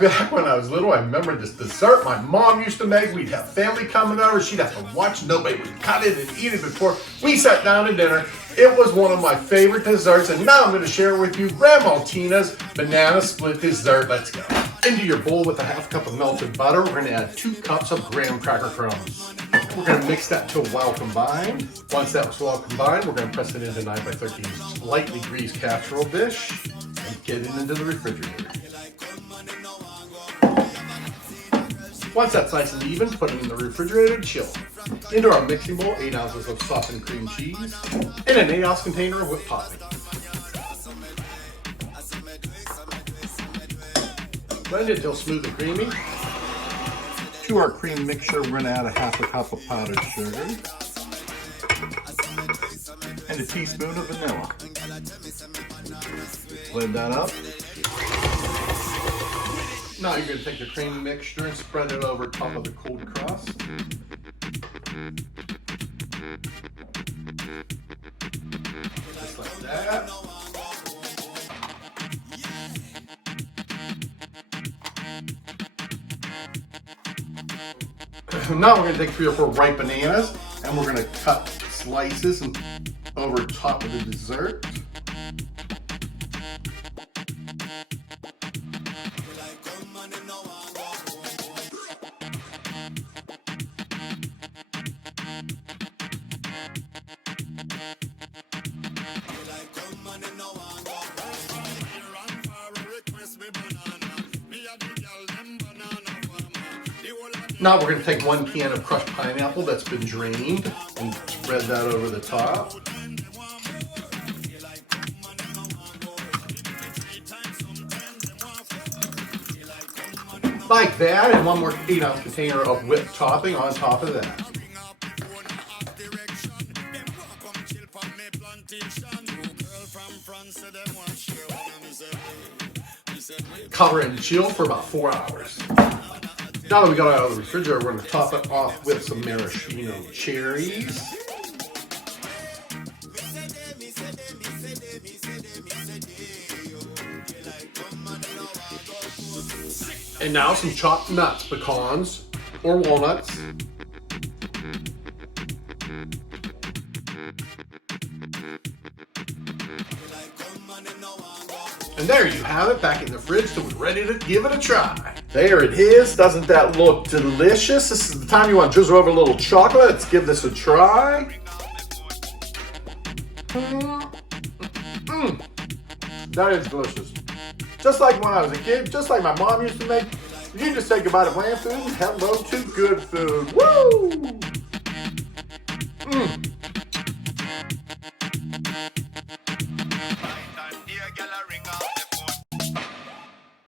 back when I was little, I remember this dessert my mom used to make. We'd have family coming over. She'd have to watch. Nobody would cut it and eat it before we sat down to dinner. It was one of my favorite desserts, and now I'm going to share with you Grandma Tina's banana split dessert. Let's go. Into your bowl with a half cup of melted butter, we're going to add 2 cups of graham cracker crumbs. We're going to mix that till well combined. Once that's well combined, we're going to press it into 9x13 lightly greased casserole dish and get it into the refrigerator. Once that's nice and even, put it in the refrigerator to chill. Into our mixing bowl, 8 ounces of softened cream cheese and an 8-ounce container of whipped topping. Blend it till smooth and creamy. To our cream mixture, we're going to add a half a cup of powdered sugar and a teaspoon of vanilla. Blend that up. Now you're going to take the cream mixture and spread it over top of the cold crust. Just like that. Now we're going to take 3 or 4 ripe bananas and we're going to cut slices over top of the dessert. Now we're going to take 1 can of crushed pineapple that's been drained and spread that over the top. Like that, and 1 more 8-ounce container of whipped topping on top of that. Cover and chill for about 4 hours. Now that we got it out of the refrigerator, we're going to top it off with some maraschino cherries. And now some chopped nuts, pecans or walnuts. And there you have it, back in the fridge, so we're ready to give it a try. There it is. Doesn't that look delicious? This is the time you want to drizzle over a little chocolate. Let's give this a try. That is delicious. Just like when I was a kid, just like my mom used to make. You just take a bite of bland food and hello to good food. Woo!